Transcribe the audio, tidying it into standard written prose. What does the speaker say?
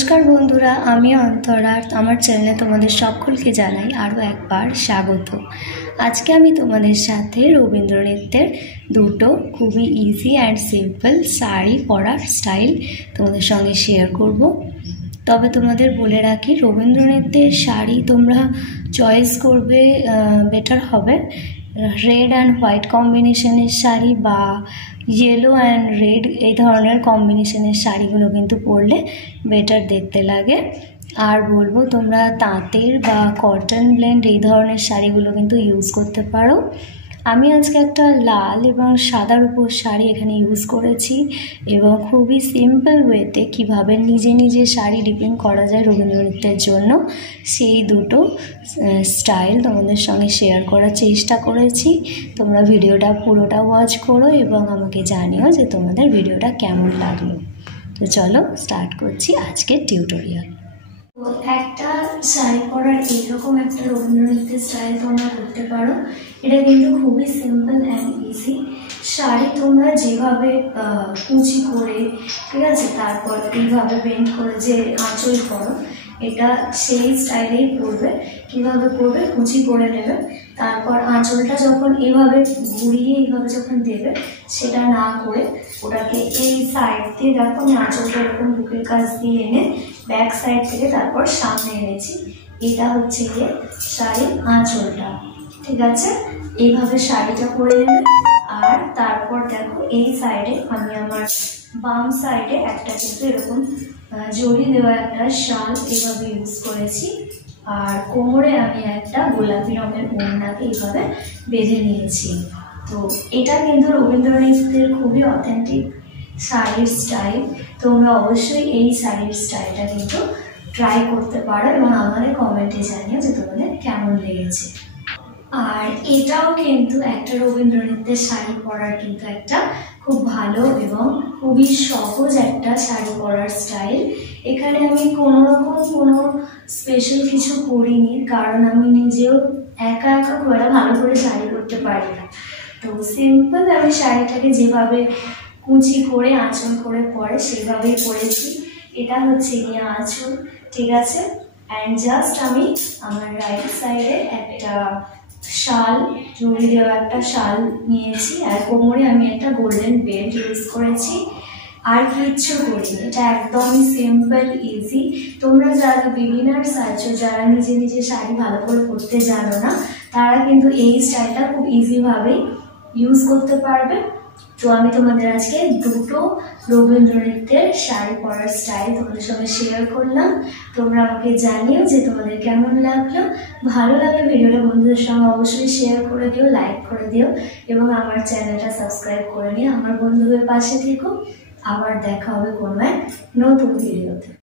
नमस्कार बंधुरा आमी अंतरा आमार चैनेले तोमादेर सकलके जानाई आरो एकबार स्वागत। आज के आमी तोमादेर साथे रवींद्र नृत्येर दुटो खूबई इजी एंड सिम्पल शाड़ी परार स्टाइल तोमादेर संगे शेयर करब। तबे तोमादेर बोले राखी रवींद्र नृत्येर शाड़ी तोमरा चয়েস करबे बेटार हबे रेड एंड व्हाइट कम्बिनेशनेर शाड़ी बा येलो एंड रेड এই ধরনের কম্বিনেশনের শাড়িগুলো কিন্তু পরলে বেটার দেখতে লাগে। আর বলবো তোমরা তাঁতের বা কটন ব্লেন্ড এই ধরনের শাড়িগুলো কিন্তু ইউজ করতে পারো। আমি আজকে একটা লাল এবং সাদার উপর শাড়ি এখানে ইউজ করেছি এবং খুবই সিম্পল ওয়েতে কিভাবে নিজে নিজে শাড়ি ডিপিং করা যায় রবীন্দ্র নৃত্যের জন্য সেই দুটো স্টাইল তোমাদের সঙ্গে শেয়ার করার চেষ্টা করেছি। তোমরা ভিডিওটা পুরোটা ওয়াচ করো এবং আমাকে জানিও যে তোমাদের ভিডিওটা কেমন লাগলো। তো চলো স্টার্ট করছি আজকের টিউটোরিয়াল। একটা শাড়ি পরার এইরকম একটা রবীন্দ্র নৃত্যের স্টাইল তোমরা করতে পারো। এটা কিন্তু খুবই সিম্পল অ্যান্ড ইজি। শাড়ি তোমরা যেভাবে কুচি করে ঠিক আছে তারপর এইভাবে বেন্ড করে যে আঁচল করো এটা সেই স্টাইলেই পরবে। কীভাবে করবে কুচি করে নেবে, তারপর আঁচলটা যখন এভাবে ঘুরিয়ে এইভাবে যখন দেবে সেটা না করে ওটাকে এই সাইড দিয়ে দেখো আমি আঁচলটা এরকম বুকের কাছ দিয়ে এনে ব্যাক সাইড থেকে তারপর সামনে এনেছি। এটা হচ্ছে গিয়ে শাড়ির আঁচলটা, ঠিক আছে। এইভাবে শাড়িটা করে নেবে আর তারপর দেখো এই সাইডে আমি আমার বাম সাইডে একটা কিন্তু এরকম জড়ি দেওয়া একটা শাল এভাবে ইউজ করেছি আর কোমরে আমি একটা গোলাপি রঙের ওড়নাকে এইভাবে বেঁধে নিয়েছি। তো এটা কিন্তু রবীন্দ্র নৃত্যের খুবই অথেন্টিক শাড়ির স্টাইল। তোমরা অবশ্যই এই শাড়ির স্টাইলটা কিন্তু ট্রাই করতে পারো এবং আমাদের কমেন্টে জানিও যে তোমাদের কেমন লেগেছে। আর এটাও কিন্তু একটা রবীন্দ্র নৃত্যের শাড়ি পরার কিন্তু একটা খুব ভালো এবং খুবই সহজ একটা শাড়ি পরার স্টাইল। এখানে আমি কোনো স্পেশাল কিছু করিনি কারণ আমি নিজেও একা খুব একটা ভালো করে শাড়ি করতে পারি না। তো সিম্পল আমি শাড়িটাকে যেভাবে কুচি করে আঁচল করে পরে সেভাবেই পরেছি। এটা হচ্ছে গিয়ে আঁচল, ঠিক আছে। অ্যান্ড জাস্ট আমি আমার রাইট সাইডে একটা শাল জড়ি দেওয়া একটা শাল নিয়েছি আর কোমরে আমি একটা গোল্ডেন বেল্ট ইউজ করেছি। আর কিচ্ছু করিনি, এটা একদমই সিম্পল ইজি। তোমরা যারা বিগিনার্স আছো, যারা নিজে নিজে শাড়ি ভালো করে পরতে জানো না, তারা কিন্তু এই স্টাইলটা খুব ইজিভাবেই ইউজ করতে পারবে। তো আমি তোমাদের আজকে দুটো রবীন্দ্র নৃত্যের শাড়ি পরার স্টাইল তোমাদের সঙ্গে শেয়ার করলাম। তোমরা আমাকে জানিও যে তোমাদের কেমন লাগলো। ভালো লাগলে ভিডিওটা বন্ধুদের সঙ্গে অবশ্যই শেয়ার করে দিও, লাইক করে দিও এবং আমার চ্যানেলটা সাবস্ক্রাইব করে নিও। আমার বন্ধুদের পাশে থেকো। আবার দেখা হবে কোনো এক নতুন ভিডিওতে।